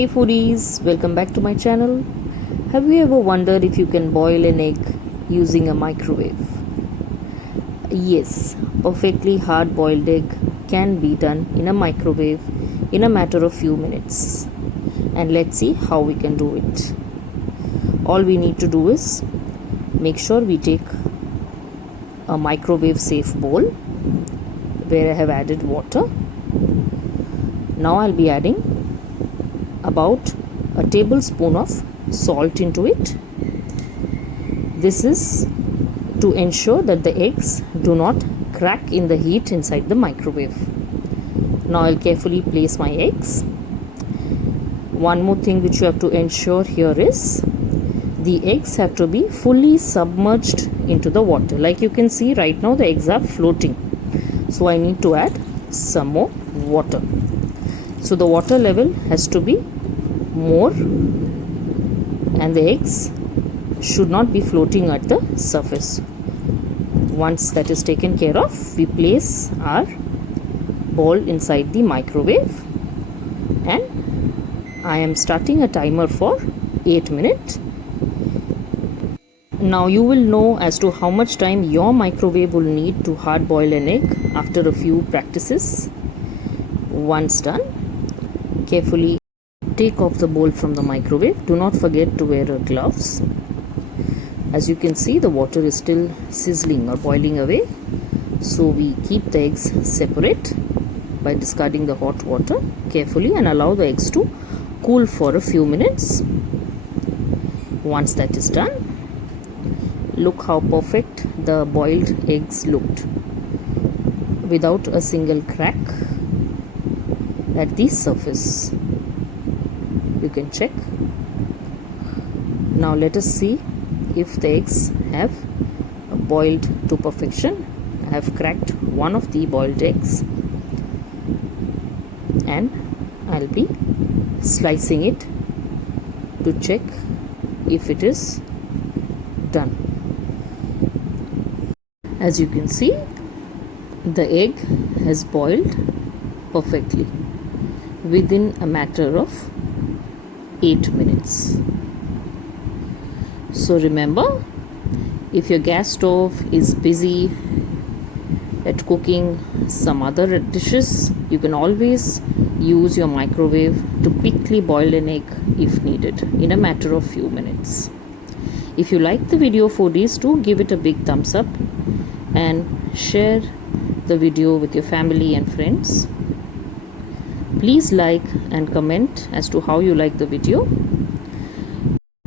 Hey foodies, welcome back to my channel. Have you ever wondered if you can boil an egg using a microwave? Yes, perfectly hard boiled egg can be done in a microwave in a matter of few minutes. And let's see how we can do it. All we need to do is make sure we take a microwave safe bowl where I have added water. Now I'll be adding about a tablespoon of salt into it. This is to ensure that the eggs do not crack in the heat inside the microwave. Now I'll carefully place my eggs. One more thing which you have to ensure here is the eggs have to be fully submerged into the water. Like you can see right now the eggs are floating. So I need to add some more water. So the water level has to be more and the eggs should not be floating at the surface. Once that is taken care of, we place our bowl inside the microwave and I am starting a timer for 8 minutes. Now you will know as to how much time your microwave will need to hard boil an egg after a few practices. Once done, carefully take off the bowl from the microwave. Do not forget to wear gloves. As you can see, the water is still sizzling or boiling away. So we keep the eggs separate by discarding the hot water carefully and allow the eggs to cool for a few minutes. Once that is done, look how perfect the boiled eggs looked without a single crack at the surface. You can check. Now let us see if the eggs have boiled to perfection. I have cracked one of the boiled eggs and I'll be slicing it to check if it is done. As you can see, the egg has boiled perfectly within a matter of 8 minutes. So remember, if your gas stove is busy at cooking some other dishes, you can always use your microwave to quickly boil an egg if needed in a matter of few minutes. If you like the video foodies, do give it a big thumbs up and share the video with your family and friends. Please like and comment as to how you like the video.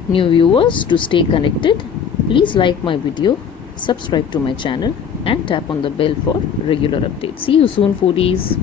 New viewers, to stay connected, please like my video, subscribe to my channel and tap on the bell for regular updates. See you soon foodies.